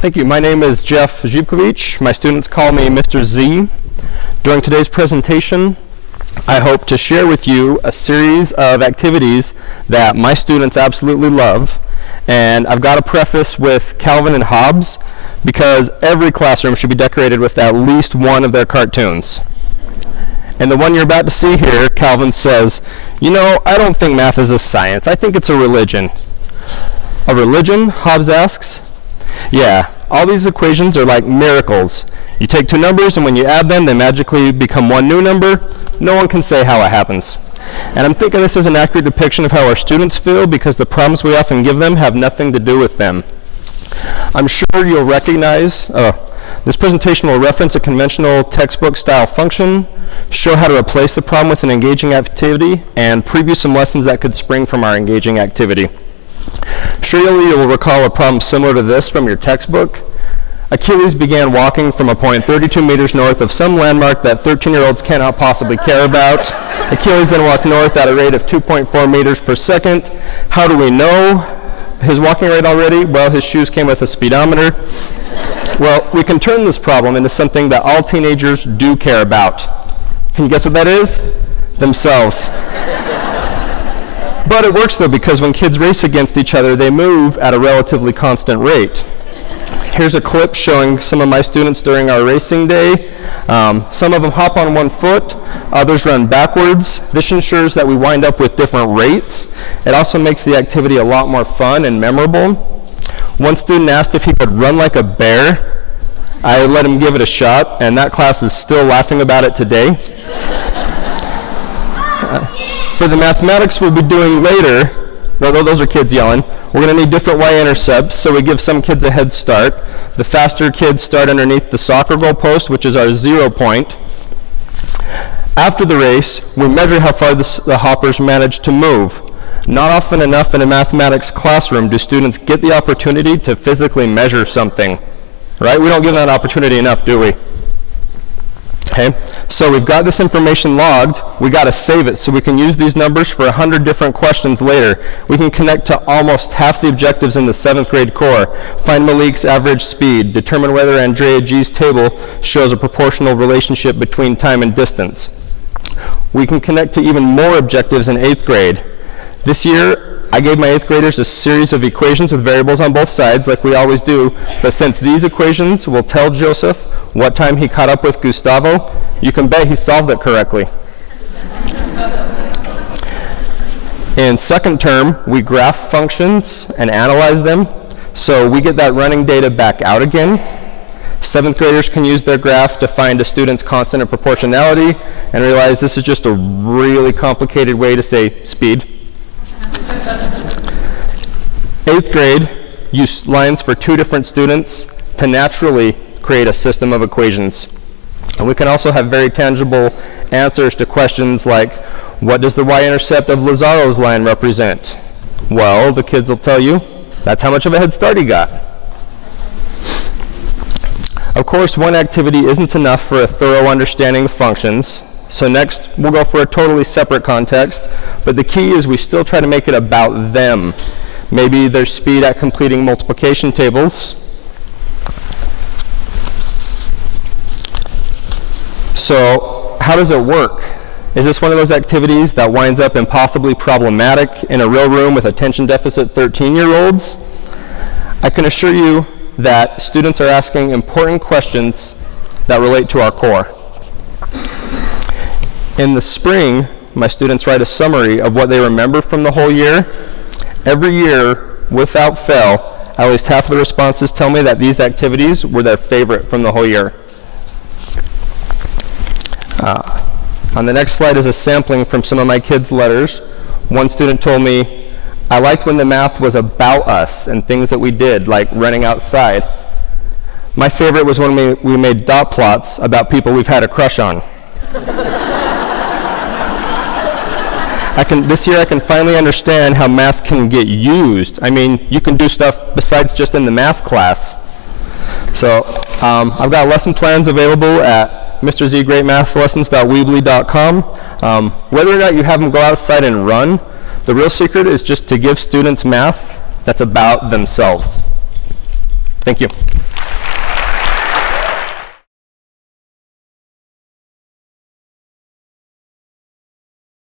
Thank you. My name is Jeff Zivkovic. My students call me Mr. Z. During today's presentation, I hope to share with you a series of activities that my students absolutely love. And I've got to preface with Calvin and Hobbes, because every classroom should be decorated with at least one of their cartoons. And the one you're about to see here, Calvin says, "You know, I don't think math is a science. I think it's a religion." A religion? Hobbes asks. Yeah, all these equations are like miracles. You take two numbers, and when you add them, they magically become one new number. No one can say how it happens. And I'm thinking this is an accurate depiction of how our students feel, because the problems we often give them have nothing to do with them. I'm sure you'll recognize, this presentation will reference a conventional textbook-style function, show how to replace the problem with an engaging activity, and preview some lessons that could spring from our engaging activity. Surely you will recall a problem similar to this from your textbook. Achilles began walking from a point 32 meters north of some landmark that 13-year-olds cannot possibly care about. Achilles then walked north at a rate of 2.4 meters per second. How do we know his walking rate already? Well, his shoes came with a speedometer. Well, we can turn this problem into something that all teenagers do care about. Can you guess what that is? Themselves. But it works though, because when kids race against each other, they move at a relatively constant rate. Here's a clip showing some of my students during our racing day. Some of them hop on one foot, others run backwards. This ensures that we wind up with different rates. It also makes the activity a lot more fun and memorable. One student asked if he could run like a bear. I let him give it a shot, and that class is still laughing about it today. For the mathematics we'll be doing later, well, those are kids yelling, we're going to need different y-intercepts, so we give some kids a head start. The faster kids start underneath the soccer goal post, which is our 0 point. After the race, we measure how far the hoppers manage to move. Not often enough in a mathematics classroom do students get the opportunity to physically measure something, right? We don't give that opportunity enough, do we? Okay, so we've got this information logged. We got to save it so we can use these numbers for 100 different questions later. We can connect to almost half the objectives in the 7th grade core. Find Malik's average speed. Determine whether Andrea G's table shows a proportional relationship between time and distance. We can connect to even more objectives in 8th grade. This year, I gave my 8th graders a series of equations with variables on both sides, like we always do. But since these equations will tell Joseph what time he caught up with Gustavo, you can bet he solved it correctly. In second term, we graph functions and analyze them, so we get that running data back out again. 7th graders can use their graph to find a student's constant of proportionality and realize this is just a really complicated way to say speed. 8th grade, use lines for 2 different students to naturally create a system of equations. And we can also have very tangible answers to questions like, what does the y-intercept of Lazaro's line represent? Well, the kids will tell you, that's how much of a head start he got. Of course, one activity isn't enough for a thorough understanding of functions. So next, we'll go for a totally separate context. But the key is we still try to make it about them. Maybe their speed at completing multiplication tables. So how does it work? Is this one of those activities that winds up impossibly problematic in a real room with attention deficit 13-year-olds? I can assure you that students are asking important questions that relate to our core. In the spring, my students write a summary of what they remember from the whole year. Every year, without fail, at least half of the responses tell me that these activities were their favorite from the whole year. On the next slide is a sampling from some of my kids' letters. One student told me, I liked when the math was about us and things that we did, like running outside. My favorite was when we made dot plots about people we've had a crush on. This year I can finally understand how math can get used. I mean, you can do stuff besides just in the math class. So I've got lesson plans available at mrzgreatmathlessons.weebly.com. Whether or not you have them go outside and run, the real secret is just to give students math that's about themselves. Thank you.